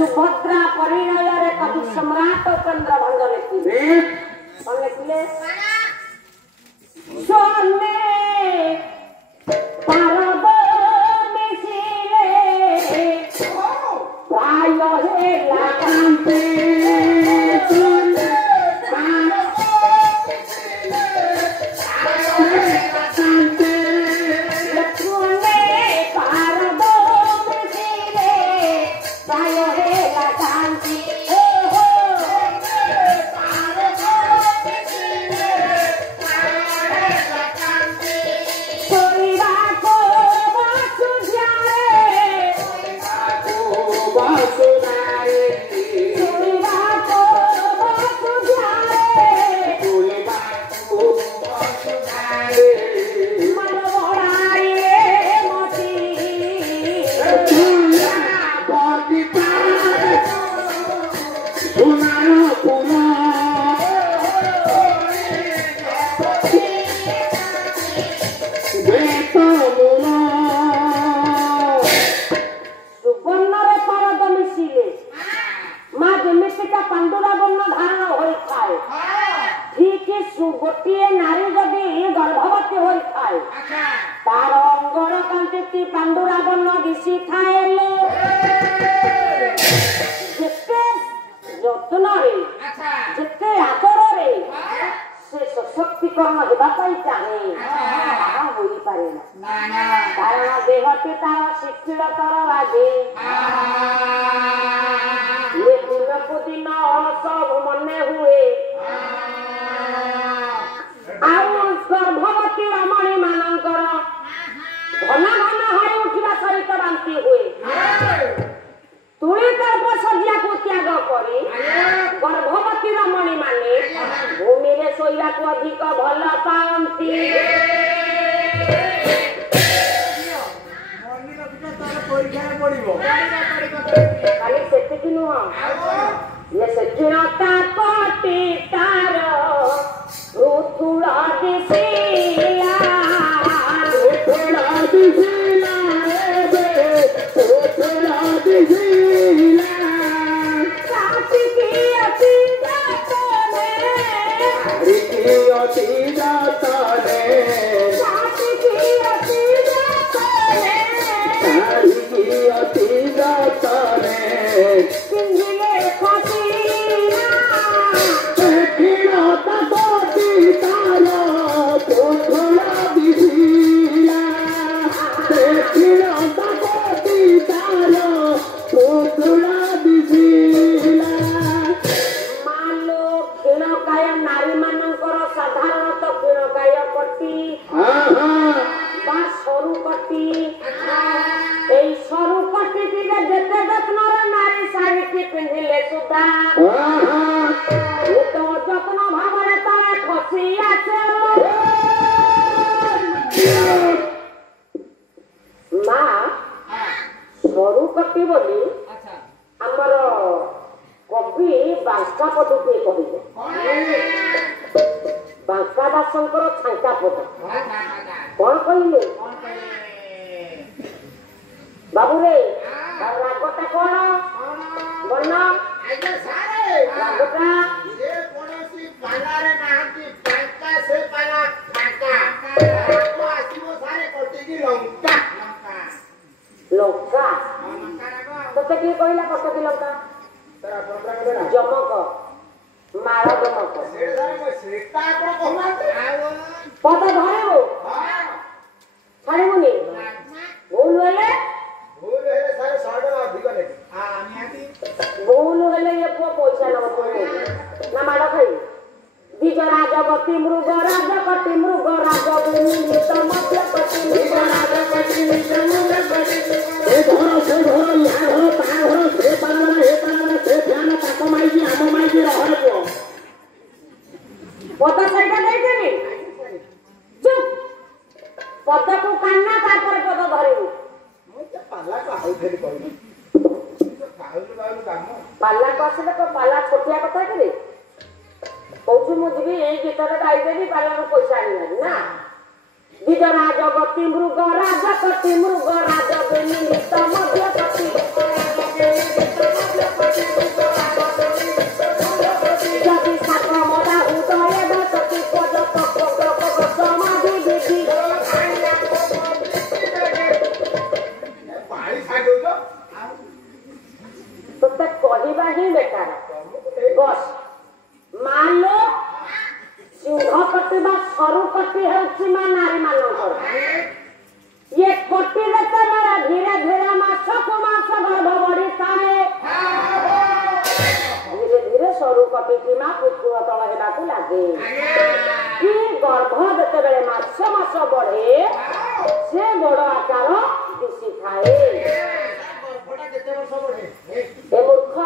सुभद्रा परिणय कवि सम्राट चंद्रभंग लिखिले कौन लिखिले सोने पारद मिसिले प्राय हे लाकांते गोटे नारी जदि गर्भवती होता है तार अंगर कांति पांडुरा बन्न दिशी थाए जिते जत्न जिते आदर से सशक्तिकरण होगापी चाहे हो पारे ना कारण देहटी तार शिथिलतर लागे ये पूर्व दिन सब मन हुए गर्भवती रमणी मानकर घन घन हई उठा सहित बांति हुए तुली गर्भशଯ୍ୟା को त्याग करी गर्भवती रमणी माने भूमि में शोया को अधिक भल पाती खाली से नुह ये सचिनता पटी तार रुथुड़ा दिसिला साथी की अति जातने साथी की अति जातने सिंगले खसीना नारी मानकर साधारणतः क्षीणकाय पट्टी सरु पट्टी सरु पट्टी जिते जत्न नारी शाढ़ी पिंधिले सुधा तो जत्न भाव तले खसी आसे माँ सरु पट्टी बोली आमर कवि बांका पदुटे कहे बांका दासंकर छांका पद कौन कहले बाबू रे रागटा कौन बन रागटा लंका तोते किए कहला कटकी लंका जमक मार जमक पद धरबू छाड़बुनि भूल हेले भूल हेले ये पुओ पैसा नब ना माड़ खाई द्विज राजगति मृग राजकटी मृग राजगति मध्यपति मृग राजकटी पद सहीटा नहीं चुप पद को कान्ना तापर पद धरबू पाला को आसले को पाला छोटिया कथा करे कहूँ मुझे ये गीत गाईदेवी पाला को पैसा आनी ना द्विज राजगति मृग राजकटी मृग राजगति मध्यपति କରିବା ହିଁ ବେକାର। ବସ୍ ମାଲୋ ସିଂହ କଟିବା ସରୁ କଟି ହେଉଛି ମା ନାରୀ ମାନଙ୍କର। ये कोटी ଯେତେବେଳେ ଧୀରେ ଧୀରେ ମାସକୁ ମାସ ଗର୍ଭ ବଢିଥାଏ, ଧୀରେ ଧୀରେ ସରୁ କଟିକି ମା ପୁତ୍ର ତଳ ହେବାକୁ ଲାଗେ। କି ଗର୍ଭ ଯେତେବେଳେ ମାସ ମାସ ବଢେ ସେ ବଡ ଆକାର ଦିଶିଥାଏ। ଏ ମୂର୍ଖ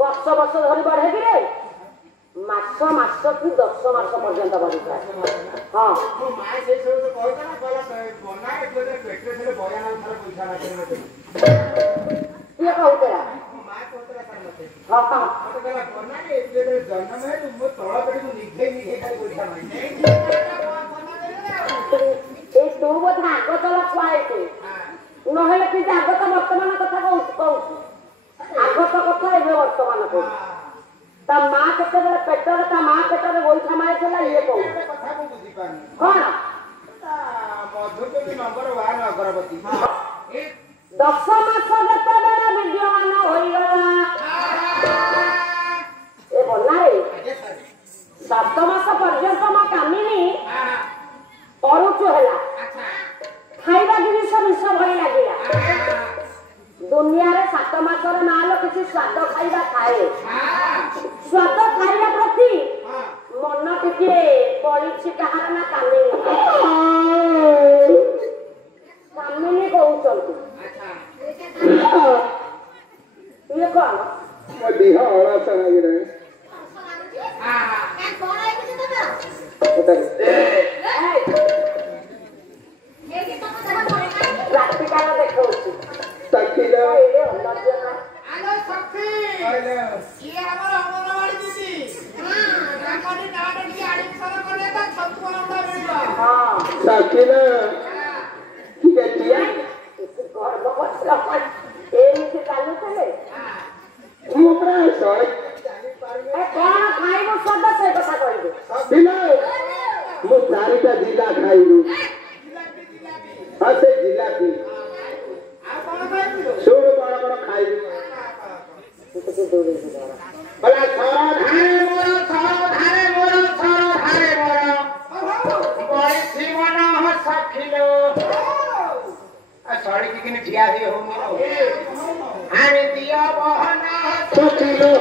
ବର୍ଷ ବର୍ଷ ଧରି ବଢେ କିରେ? ମାସ ମାସ କି 10 ମାସ ପର୍ଯ୍ୟନ୍ତ ବଢିଥାଏ। ହଁ କିଏ କହୁଥିଲା? ତୁ ବୋଧେ ଆଗ ଚଲା ଛୁଆ ହେଇଛୁ, ନହେଲେ କିନ୍ତୁ ଆଗ ତ ବର୍ତ୍ତମାନ କଥା କହୁଛୁ। ଆଗ ତ କଥା ଏବେ ବର୍ତ୍ତମାନ କହୁଛୁ। ତା ମା କେତେବେଳେ ପେଟରେ ତା ମା ପେଟରେ ଗୋଇଠା ମାରିଥିଲା ଇଏ କହୁଛି କଣ? 10 ମାସ ଯେତେବେଳେ ବିଦ୍ୟମାନ ହୋଇଗଲା ଏ ବନାରେ 7 ମାସ ପର୍ଯ୍ୟନ୍ତ ମୋ କାମିନୀ ପରୁଚୁ ହେଲା। ଖାଇବା ଜିନିଷ ବିଷ ଭଳି ଲାଗିଲା। ଦୁନିଆରେ 7 ମାସର ମାଲ କିଛି ସ୍ୱାଦ ଖାଇବା ଥାଏ। ସ୍ୱାଦ ଖାଇବା ପ୍ରତି ମନ ଟିକେ ପଡିଛି କାହାର ନା କାମିନୀ। କାମିନୀ କହୁଛନ୍ତି ଇଏ କଣ? ମୋ ଦେହ ଅଳସ ଲାଗିଲାଣି। ରାତିକାଳ ଦେଖଉଛି। ଏମିତି ଚାଲୁଥିଲେ ମୁଁ ପ୍ରାୟ କଣ ଖାଇବୁ ସ୍ୱାଦ ସେ କଥା କହିବୁ। ମୁଁ 4ଟା ଜିଲା ଖାଇବୁ। ହଁ ସେ ଜିଲାପି ଶୁଣୁ କଣ କଣ ଖାଇବୁ। ଠିଆ ହେଇ ହଉନି ଆଣି ଦିଅ ବହନ ସଖିଲୋ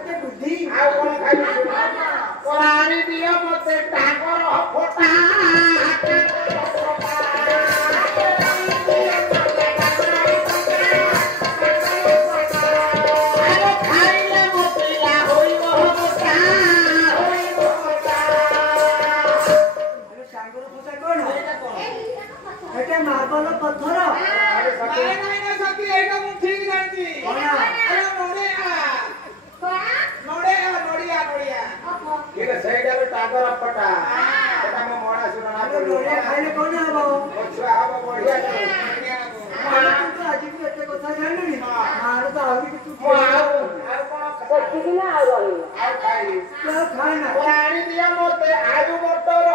କେତେ ବୁଦ୍ଧି ଆଉ କଣ ଖାଇବି କରାଣି ଦିଅ ମତେ ଟାଙ୍ଗର ଫଟା ଖାଇଲେ ମୋ ପିଲା ହୋଇବ ମୋଟା ସାଙ୍ଗର କଥା କଣ ଏଟା ମାର୍ବଲ ପଥର ସେଇଟାରେ ଟାଙ୍ଗର ଫଟା ସେଟା ମୋ ମଣା ଶୁଣ ନଡ଼ିଆ ଖାଇଲେ କଣ ହବ ଛୁଆ ହବ ବଢିଆ ଆଜି ବି ଏତେ କଥା ଜାଣିନି ମାର ତ ଆହୁରି କିଛି ସେତିକି ନା ଆଉ ରହିବ ଖାଏ ନା ଆଣି ଦିଅ ମତେ ଆଳୁ ମଟର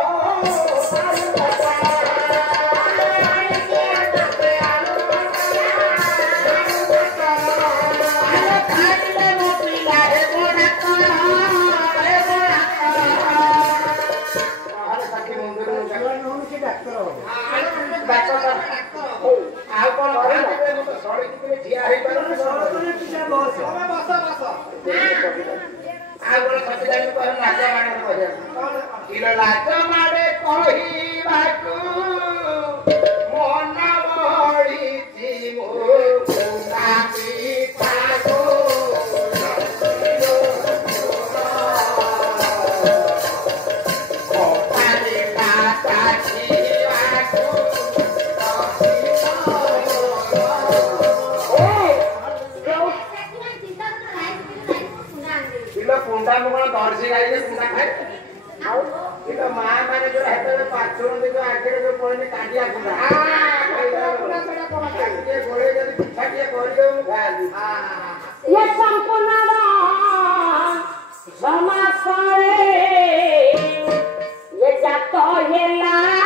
ଖାଇଲେ ମୋ ପିଲା ହେ ବଡା ସେ ଡାକ୍ତର ଆଉ କଣ ସଳିକି ଠିଆ ହେଇପାରୁନି ବସ ଆଉ କଣ ସଚିଦାନ କହ ଲାଜ ମାଡେ କହିବାକୁ ଲାଜ ମାଡେ କହିବାକୁ ମନ ବଳିଛି ମୋ କୁଣ୍ଡା ମୁଁ କଣ ଦର୍ଶୀ ଗାଈରେ କୁଣ୍ଡା ଖାଏ ଆଉ କିନ୍ତୁ ମା ମାନେ ଯୋଉ ହେତେବେଳେ ପାଛୁଛନ୍ତି ଯୋଉ ଆଗରେ ଯୋଉ ପଡିନି କାଣ୍ଡିଆ କୁଣ୍ଡା ଗୋଳେଇ ଯଦି ପିଠା ଟିକେ କରିଦେବ ମୁଁ ଖାଆନ୍ତି ଏ ସମ୍ପୂର୍ଣ୍ଣ ସମାସରେ ଏ ଜାତ ହେଲା